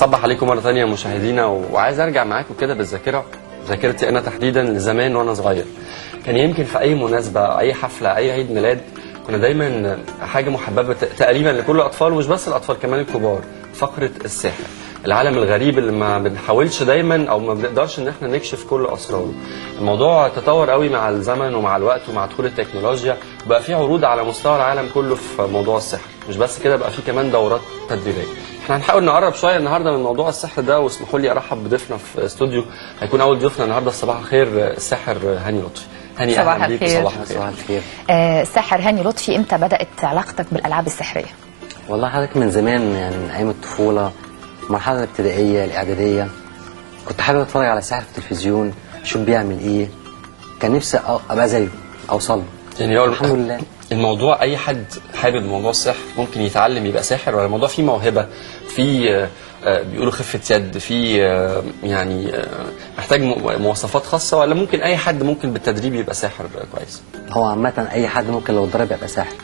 صبح عليكم مرة ثانية مشاهدينا، وعايز ارجع معاكم كده بالذاكرة، ذاكرتي انا تحديدا لزمان وانا صغير. كان يمكن في اي مناسبة، اي حفلة، اي عيد ميلاد، كنا دايما حاجة محببة تقريبا لكل الاطفال، ومش بس الاطفال كمان الكبار، فقرة السحر، العالم الغريب اللي ما بنحاولش دايما او ما بنقدرش ان احنا نكشف كل اسراره. الموضوع تطور قوي مع الزمن ومع الوقت ومع دخول التكنولوجيا، بقى في عروض على مستوى العالم كله في موضوع السحر. مش بس كده، بقى في كمان دورات تدريبيه. احنا هنحاول نقرب شويه النهارده من موضوع السحر ده، واسمحوا لي ارحب بضيفنا في استوديو. هيكون اول ضيفنا النهارده صباح الخير الساحر هاني لطفي. هاني صباح اهلا بيك. الخير. صباح الخير. الساحر هاني لطفي، امتى بدأت علاقتك بالألعاب السحرية؟ والله حضرتك من زمان، يعني من ايام الطفوله، المرحله الابتدائيه الاعداديه، كنت حابب اتفرج على سحر في التلفزيون، اشوف بيعمل ايه. كان نفسي ابقى زيه، اوصل له. يعني هو الحمد لله. الموضوع اي حد حابب موضوع السحر ممكن يتعلم يبقى ساحر، ولا الموضوع فيه موهبه، فيه بيقولوا خفه يد، فيه يعني محتاج مواصفات خاصه، ولا ممكن اي حد ممكن بالتدريب يبقى ساحر كويس؟ هو عامه اي حد ممكن لو اتدرب يبقى ساحر،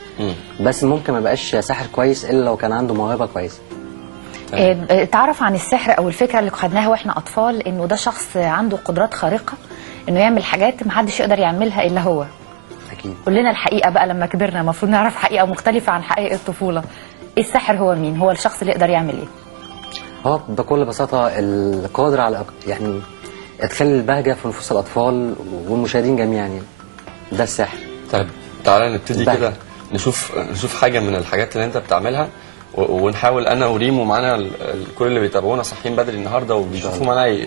بس ممكن ما يبقاش ساحر كويس الا لو كان عنده موهبه كويسه. تعرف عن السحر او الفكرة اللي خدناها واحنا اطفال انه ده شخص عنده قدرات خارقة، انه يعمل حاجات محدش يقدر يعملها الا هو. اكيد. قول لنا الحقيقة بقى، لما كبرنا المفروض نعرف حقيقة مختلفة عن حقيقة الطفولة. الساحر هو مين؟ هو الشخص اللي يقدر يعمل ايه؟ هو بكل بساطه القادر على يعني ادخال البهجه في نفوس الاطفال والمشاهدين جميعا، يعني ده السحر. طيب تعالى نبتدي كده نشوف حاجه من الحاجات اللي انت بتعملها، ونحاول انا وريم ومعانا كل اللي بيتابعونا صاحيين بدري النهارده وبيشوفوا معانا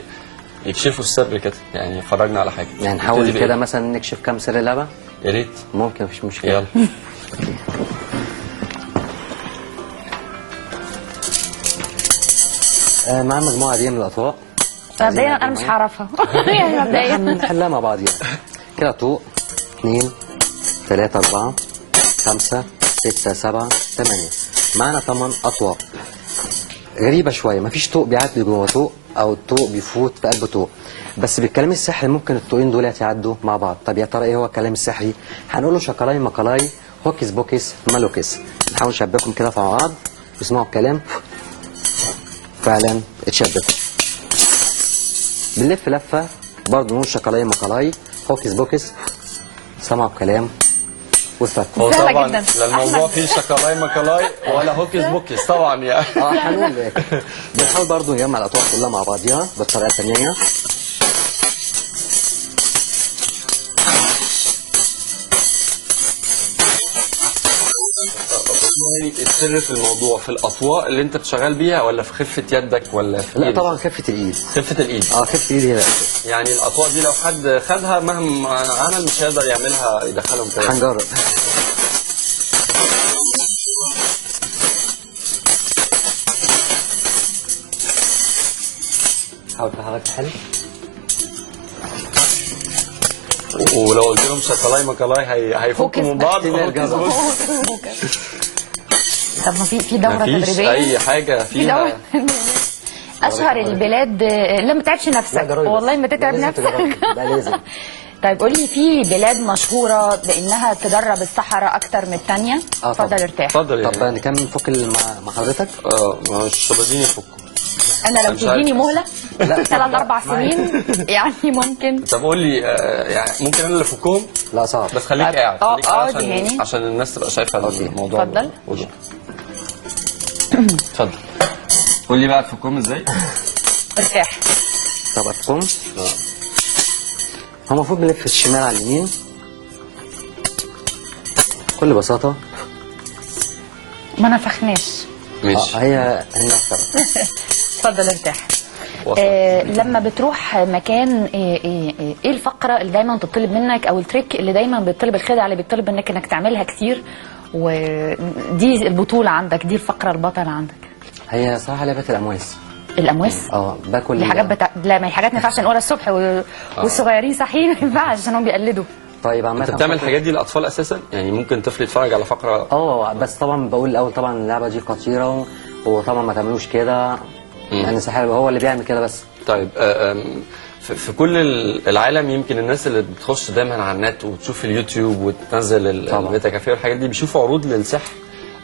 يكشفوا السر كده، يعني فرجنا على حاجه. يعني نحاول كده مثلا نكشف كام سر اللعبه. يا ريت. ممكن، مفيش مشكله. يلا. معانا مجموعه دي من الاطواق. مبدئيا انا مش هعرفها. يعني مبدئيا هنحلها مع بعض يعني. كده طوق 2 3 4 5 6 7 8. معانا 8 اطواق. غريبه شويه، مفيش طوق بيعدي جوه طوق او الطوق بيفوت في قلب طوق، بس بالكلام السحري ممكن الطوقين دول يتعدوا مع بعض. طب يا ترى ايه هو الكلام السحري؟ هنقوله شكلاي مكلاي، هوكس بوكس مالوكس. نحاول نشبكهم كده مع بعض، اسمعوا الكلام. فعلا اتشبكوا. بنلف لفه برضه، نقول شكلاي مكلاي، هوكس بوكس، سمعوا الكلام والفتح. هو سهلة طبعا جدا. لا الموضوع فيه شكلاي مكلاي ولا هوكس بوكس طبعا يعني. هنقول لك. بنحاول برضه نجمع الاطواق كلها مع بعضيها بالطريقه الفنيه. السر في الموضوع في الاطواق اللي انت بتشغل بيها، ولا في خفه يدك، ولا في لا طبعا خفه الايد. خفه الايد. خفه الايد هي الأساس. يعني الاطواق دي لو حد خدها مهما عمل مش هيقدر يعملها، يدخلهم كده. هنجرب. حاول تحرك حلو. ولو قلت لهم شكلاي مكلاي هيفكوا من بعض. طب ما في دورة مفيش تدريبية؟ اي حاجه في فيها. دورة. اشهر البلاد. لا ما تتعبش نفسك والله، ما تتعب نفسك. ده لازم. طيب قول لي، في بلاد مشهورة بانها تدرب السحرة اكتر من الثانية؟ اتفضل ارتاح. اتفضل. طب نكمل نفك مع حضرتك. مش راضيين يفكوا. انا لو تديني مهلة 3-4 معايا. سنين يعني ممكن. طب قول لي يعني ممكن انا اللي افكهم؟ لا صعب. بس خليك قاعد، خليك قاعد يعني. عشان الناس تبقى شايفه الموضوع. اتفضل. اتفضل. قول لي بقى تفكهم ازاي؟ ارتاح. طب افكهم. هو المفروض بنلف الشمال على اليمين بكل بساطه. ما نفخناش. ماشي. هي اكتر. اتفضل ارتاح. لما بتروح مكان، ايه الفقره اللي دايما بتطلب منك، او التريك اللي دايما بيطلب، الخدعه اللي بيطلب منك انك تعملها كتير، ودي البطوله عندك، دي الفقره البطله عندك؟ هي صراحه لعبه الامواس. الامواس؟ باكل دي حاجات لا، ما هي حاجات ما ينفعش نقولها الصبح والصغيرين صاحيين ما ينفعش عشان هم بيقلدوا. طيب عامه انت بتعمل الحاجات دي للاطفال اساسا؟ يعني ممكن طفل يتفرج على فقره؟ بس طبعا بقول الاول طبعا اللعبه دي خطيره، وطبعا ما تعملوش كده، لان ساحر هو اللي بيعمل كده بس. طيب في كل العالم يمكن الناس اللي بتخش دايما على النت وتشوف اليوتيوب وتنزل البيتا كافيه والحاجات دي بيشوفوا عروض للسحر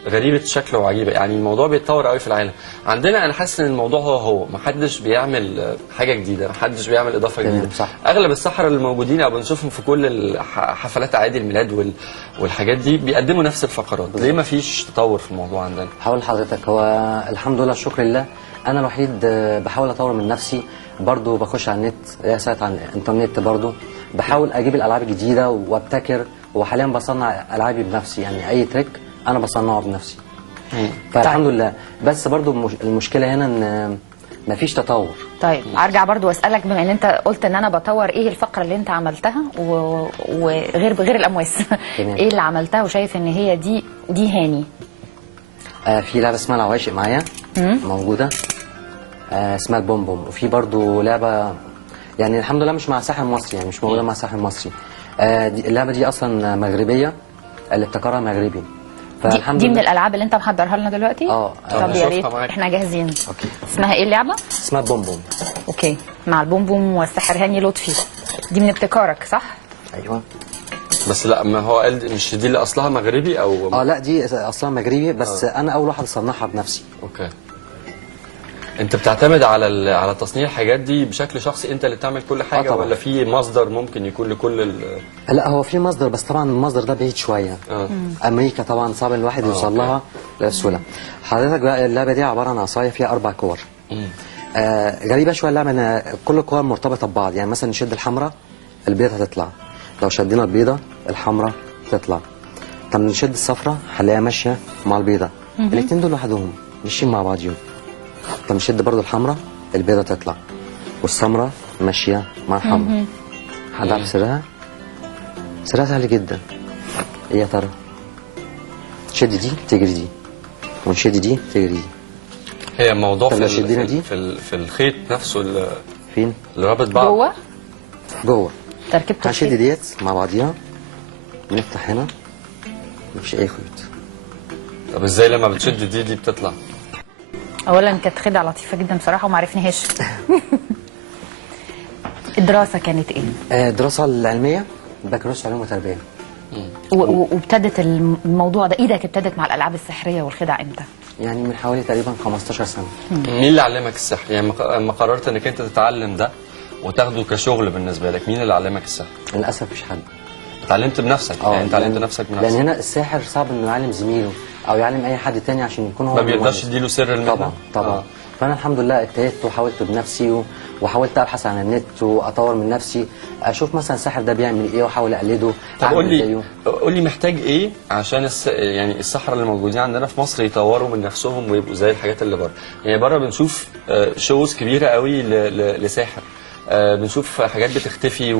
غريبه الشكل وعجيبه، يعني الموضوع بيتطور قوي في العالم. عندنا انا حاسس ان الموضوع هو محدش بيعمل حاجه جديده، محدش بيعمل اضافه تمام، جديده. صح. اغلب السحرة اللي موجودين او بنشوفهم في كل حفلات اعياد الميلاد والحاجات دي بيقدموا نفس الفقرات. ليه ما فيش تطور في الموضوع عندنا؟ هقول لحضرتك، هو الحمد لله الشكر لله انا الوحيد بحاول اطور من نفسي. برضو بخش على النت، ساعات على الانترنت برضو بحاول اجيب الالعاب الجديده وابتكر، وحاليا بصنع العابي بنفسي، يعني اي تريك انا بصنعه بنفسي. فالحمد لله. بس برضو المشكله هنا ان مفيش تطور. طيب ارجع برضو واسالك، بما ان انت قلت ان انا بطور، ايه الفقره اللي انت عملتها وغير الامواس ايه اللي عملتها وشايف ان هي دي هاني؟ في لعبه اسمها العواشق معايا موجوده، اسمها البوم بوم. وفي برضو لعبه يعني الحمد لله مش مع ساحر مصري، يعني مش موجوده مع ساحر مصري. اللعبه دي اصلا مغربيه، اللي ابتكرها مغربي. دي من الالعاب اللي انت محضرها لنا دلوقتي؟ طب يا ريت، احنا جاهزين. اوكي. اسمها ايه اللعبه؟ اسمها البوم بوم. اوكي، مع البوم بوم والساحر هاني لطفي. دي من ابتكارك صح؟ ايوه. بس لا، ما هو قال مش دي اللي اصلها مغربي او لا دي اصلا مغربي، بس انا اول واحد اصنعها بنفسي. اوكي. انت بتعتمد على تصنيع الحاجات دي بشكل شخصي؟ انت اللي بتعمل كل حاجه ولا في مصدر ممكن يكون لكل لا هو في مصدر، بس طبعا المصدر ده بعيد شويه. امريكا طبعا صعب الواحد يوصل لها بسهوله. حضرتك بقى اللعبه دي عباره عن عصايه فيها 4 كور. غريبه شويه اللعبه ان كل الكور مرتبطه ببعض، يعني مثلا نشد الحمراء البيضه هتطلع، لو شدينا البيضه الحمراء تطلع. طب نشد الصفراء هنلاقيها ماشيه مع البيضه. الاثنين دول لوحدهم ماشيين مع بعضهم. طب نشد برضو الحمراء البيضة تطلع، والسمراء ماشية مع الحمراء. حد عارف سرها؟ سرها سهل جدا. ايه يا ترى؟ تشد دي تجري دي، ونشد دي تجري دي. هي موضوع في الخيط نفسه فين؟ اللي رابط بعض جوه تركيبة الخيط. هنشد ديت مع بعضيها، بنفتح هنا مفيش اي خيط. طب ازاي لما بتشد دي بتطلع؟ اولا كانت خدعه لطيفه جدا بصراحه وما عرفناهاش. الدراسه كانت ايه؟ الدراسه العلميه بكالوريوس علوم وتربيه. وابتدت الموضوع ده، ايدك ابتدت مع الالعاب السحريه والخدع امتى؟ يعني من حوالي تقريبا 15 سنه. مين اللي علمك السحر؟ يعني لما قررت انك انت تتعلم ده وتاخده كشغل بالنسبه لك، مين اللي علمك السحر؟ للاسف مش حد. اتعلمت بنفسك؟ يعني انت علمت نفسك بنفسك؟ لان هنا الساحر صعب انه يعلم زميله او يعلم اي حد تاني عشان يكون هو ما بيقدرش يديله سر المهنه. طبعا. فانا الحمد لله اجتهدت وحاولت بنفسي وحاولت ابحث عن النت واطور من نفسي، اشوف مثلا الساحر ده بيعمل ايه واحاول اقلده. طب قول لي محتاج ايه عشان يعني السحرة اللي موجودين عندنا في مصر يطوروا من نفسهم ويبقوا زي الحاجات اللي بره؟ يعني بره بنشوف شوز كبيره قوي لساحر، بنشوف حاجات بتختفي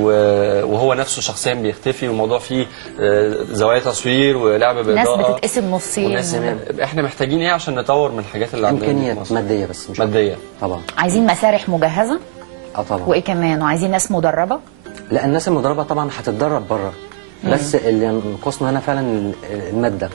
وهو نفسه شخصيا بيختفي، والموضوع فيه زوايا تصوير ولعب بالاضاءه، ناس بتتقسم نصين. احنا محتاجين ايه عشان نطور من الحاجات اللي عندنا؟ امكانيات ماديه، بس مش ماديه طبعا. عايزين مسارح مجهزه. طبعا. وايه كمان؟ وعايزين ناس مدربه. لا الناس المدربه طبعا هتتدرب بره، بس اللي ينقصنا هنا فعلا الماده.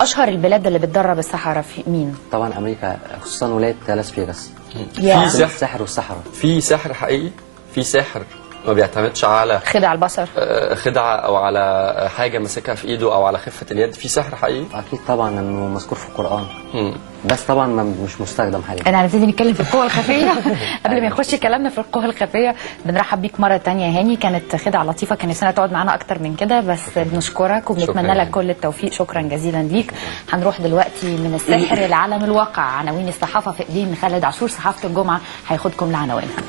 اشهر البلاد اللي بتدرب السحرة في مين؟ طبعا امريكا، خصوصا ولايه لاس فيغاس. في السحر والسحره. في سحر حقيقي، في ساحر ما بيعتمدش على خدع البصر، خدعه او على حاجه ماسكها في ايده او على خفه اليد. في سحر حقيقي اكيد طبعا، انه مذكور في القران. بس طبعا مش مستخدم حاليا. انا هنبتدي نتكلم في القوى الخفيه. قبل ما نخش كلامنا في القوى الخفيه، بنرحب بيك مره ثانيه يا هاني. كانت خدعه لطيفه، كان نفسنا تقعد معانا اكتر من كده، بس بنشكرك وبنتمنى لك كل التوفيق. شكرا جزيلا ليك. هنروح دلوقتي من السحر لعالم الواقع. عناوين الصحافه في ايدين خالد عاشور، صحافه الجمعه هياخدكم لعناوينها.